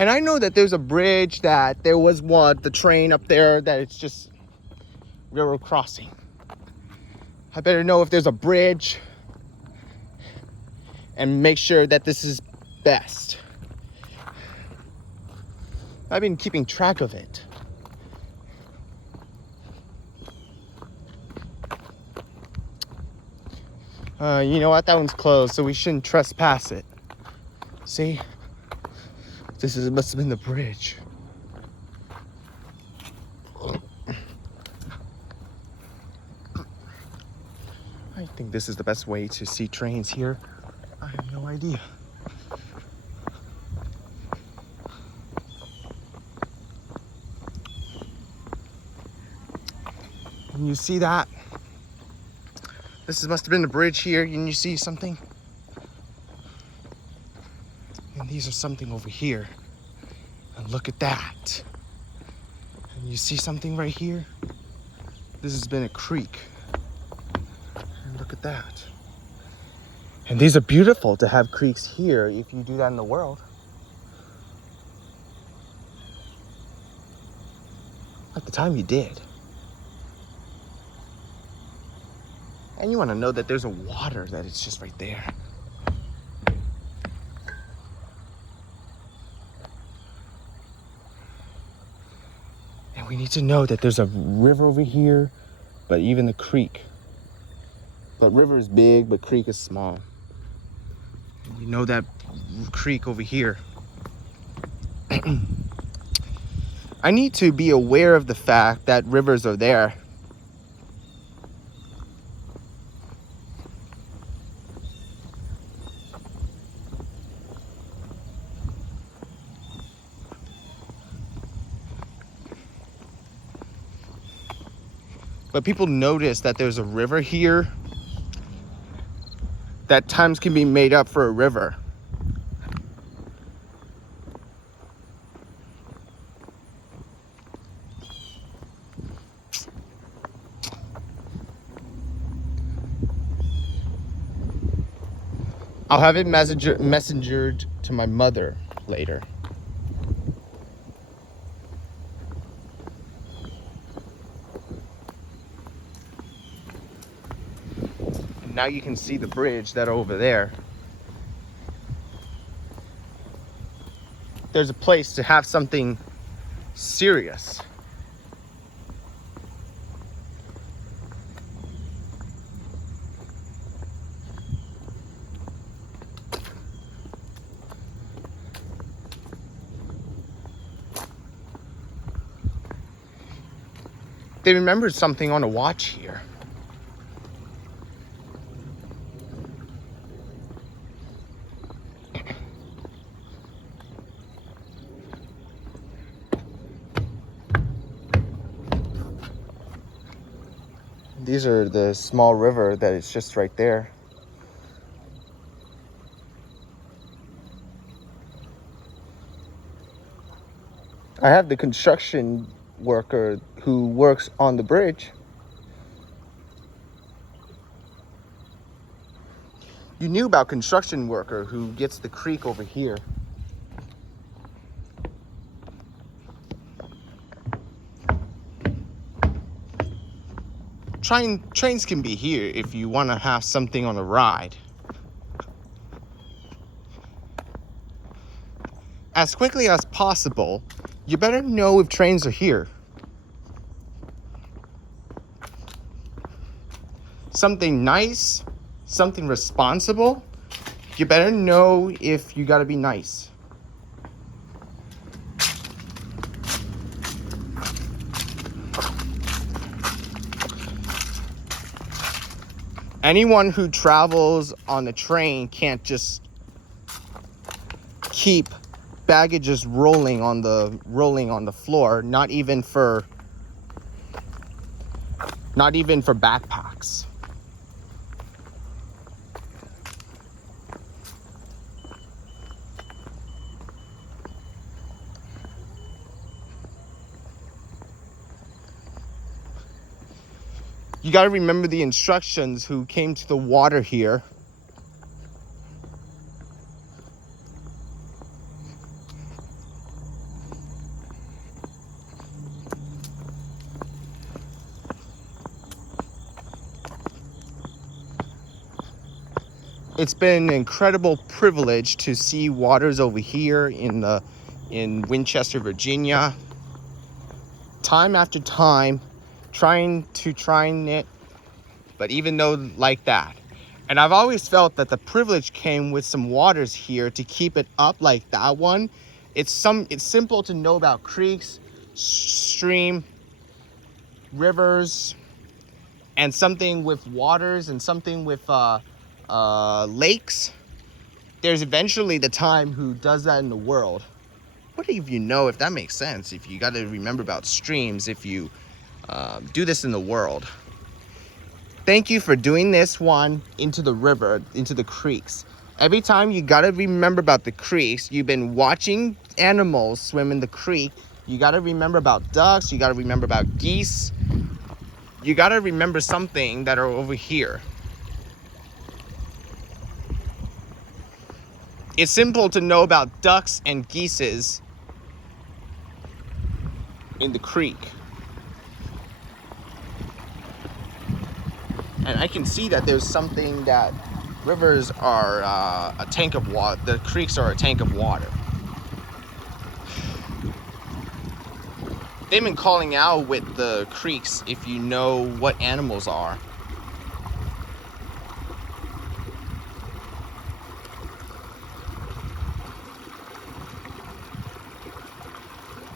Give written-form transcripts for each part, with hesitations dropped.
And I know that there's a bridge, that there was the train up there, that it's just railroad crossing. I better know if there's a bridge and make sure that this is best. I've been keeping track of it. You know what? That one's closed, so we shouldn't trespass it. See? Must have been the bridge. I think this is the best way to see trains here. I have no idea. And you see that? Must have been the bridge here. And you see something? And these are something over here. And look at that. And you see something right here? This has been a creek. And look at that. And these are beautiful to have creeks here if you do that in the world. At the time you did. And you want to know that there's a water, that it's just right there. And we need to know that there's a river over here, but even the creek. But river is big, but creek is small. You know that creek over here. I need to be aware of the fact that rivers are there. But people notice that there's a river here, that times can be made up for a river. I'll have it messengered to my mother later. Now you can see the bridge that over there. There's a place to have something serious. They remembered something on a watch here. These are the small river that is just right there. I have the construction worker who works on the bridge. You knew about construction worker who gets the creek over here. Trains can be here if you want to have something on a ride. As quickly as possible, you better know if trains are here. Something nice, something responsible, you better know if you gotta be nice. Anyone who travels on the train can't just keep baggages rolling on the floor, not even for backpacks. You got to remember the instructions who came to the water here. it's been an incredible privilege to see waters over here in Winchester, Virginia. Time after time, trying it, but even though like that. And I've always felt that the privilege came with some waters here to keep it up like that one. It's simple to know about creeks, stream, rivers, and something with waters and something with lakes. There's eventually the time who does that in the world. What if you know, if that makes sense, if you got to remember about streams, if you do this in the world. Thank you for doing this one into the river, into the creeks. Every time you got to remember about the creeks. You've been watching animals swim in the creek. You got to remember about ducks. You got to remember about geese. You got to remember something that are over here. It's simple to know about ducks and geeses in the creek. And I can see that there's something that rivers are a tank of water. The creeks are a tank of water. They've been calling out with the creeks if you know what animals are.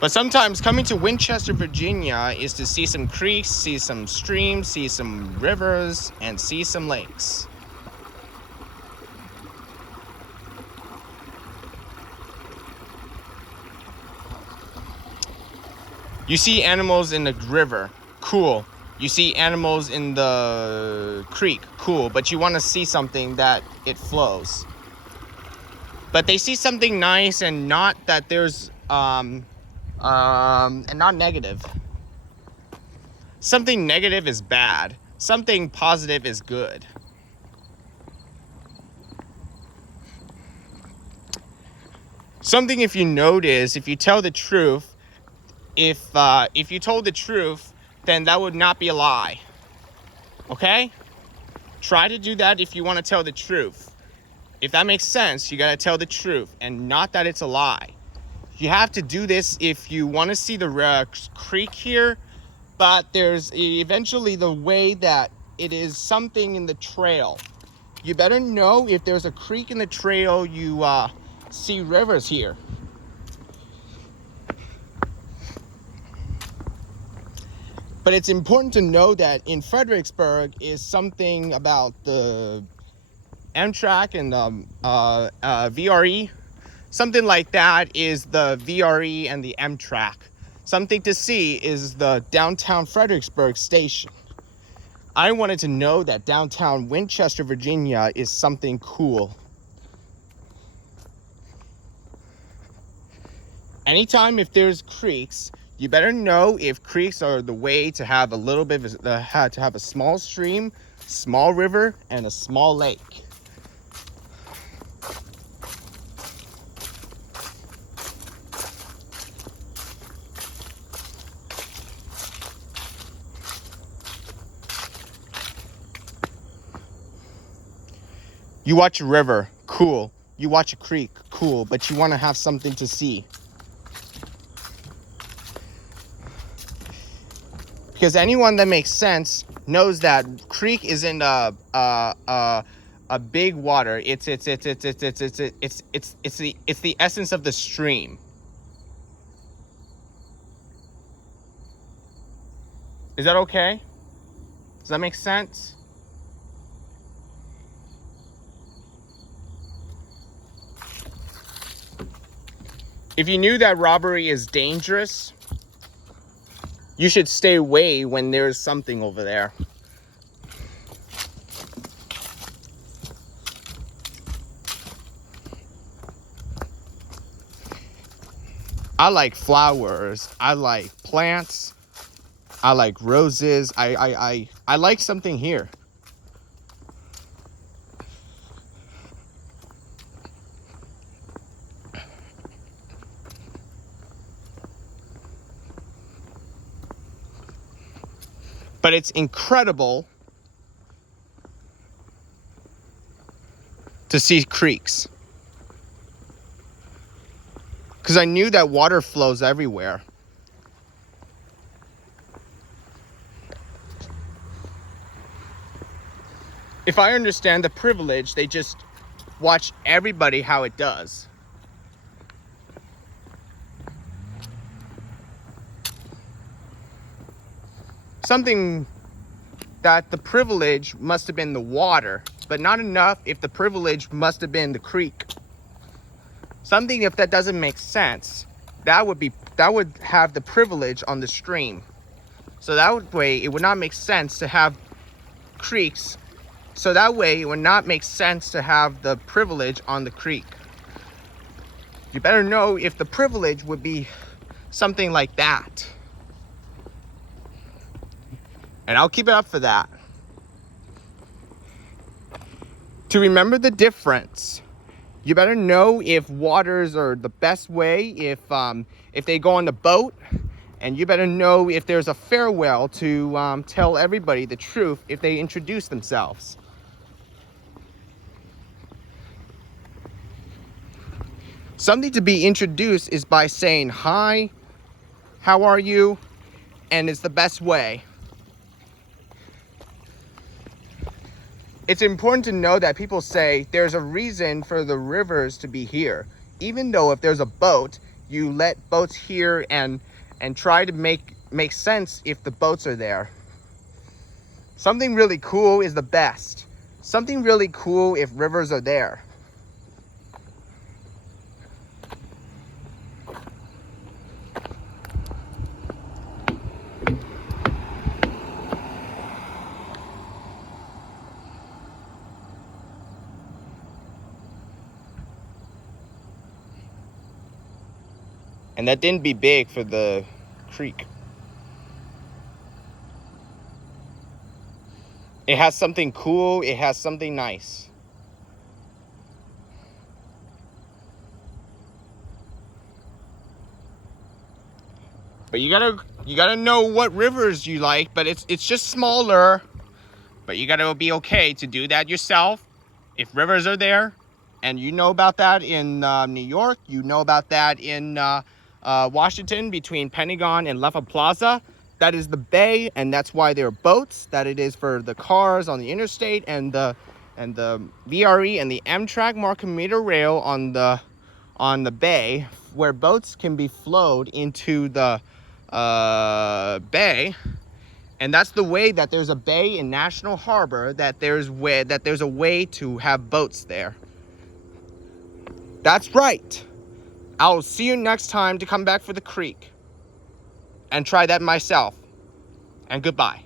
But sometimes coming to Winchester, Virginia is to see some creeks, see some streams, see some rivers, and see some lakes. You see animals in the river, cool. You see animals in the creek, cool. But you want to see something that it flows. But they see something nice and not that there's and not negative. Something negative is bad. Something positive is good. Something, if you notice, if you tell the truth, if you told the truth, then that would not be a lie. Okay? Try to do that if you want to tell the truth. If that makes sense, you got to tell the truth and not that it's a lie. You have to do this if you want to see the creek here, but there's eventually the way that it is something in the trail. You better know if there's a creek in the trail, you see rivers here. But it's important to know that in Fredericksburg is something about the Amtrak and the VRE. Something like that is the VRE and the Amtrak. Something to see is the downtown Fredericksburg station. I wanted to know that downtown Winchester, Virginia is something cool. Anytime if there's creeks, you better know if creeks are the way to have a little bit of to have a small stream, small river, and a small lake. You watch a river, cool. You watch a creek, cool, but you want to have something to see. Because anyone that makes sense knows that creek isn't a big water. It's the essence of the stream. Is that okay? Does that make sense? If you knew that robbery is dangerous, you should stay away when there's something over there. I like flowers. I like plants. I like roses. I like something here. But it's incredible to see creeks. Because I knew that water flows everywhere. If I understand the privilege, they just watch everybody how it does. Something that the privilege must have been the water, but not enough if the privilege must have been the creek. Something if that doesn't make sense, that would have the privilege on the stream. So that way it would not make sense to have creeks. So that way it would not make sense to have the privilege on the creek. You better know if the privilege would be something like that. And I'll keep it up for that. To remember the difference, you better know if waters are the best way, if they go on the boat, and you better know if there's a farewell to tell everybody the truth if they introduce themselves. Something to be introduced is by saying, hi, how are you? And it's the best way. It's important to know that people say there's a reason for the rivers to be here. Even though if there's a boat, you let boats here and try to make sense if the boats are there. Something really cool is the best. Something really cool if rivers are there. And that didn't be big for the creek. It has something cool. It has something nice. But you gotta know what rivers you like. But it's just smaller. But you gotta be okay to do that yourself. If rivers are there, and you know about that in New York, you know about that in Washington between Pentagon and Lafayette Plaza. That is the bay, and that's why there are boats. That it is for the cars on the interstate and the VRE and the Amtrak Markham Meter Rail on the bay, where boats can be flowed into the bay. And that's the way that there's a bay in National Harbor, that there's a way to have boats there. That's right. I'll see you next time to come back for the creek and try that myself. And goodbye.